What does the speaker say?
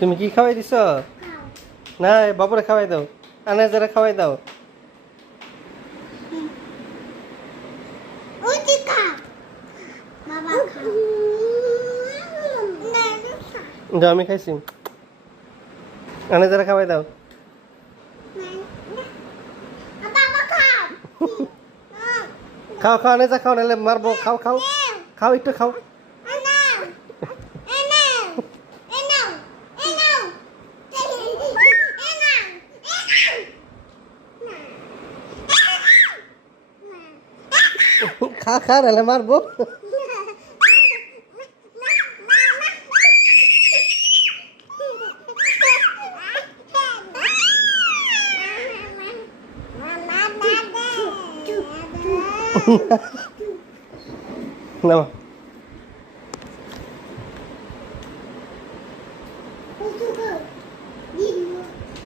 তুমি কি খাওয়াই দিছ? না, বাবুরে খাওয়াই দাও, আনে যারা খাওয়াই দাও। যাও, আমি খাইছি, আনে যারা খাওয়াই দাও। খাও খাও, আনে যা খাও, নাহলে মারবো। খাও খাও খাও, একটু খাও। খা খা, নাহলে মারবো। নাও।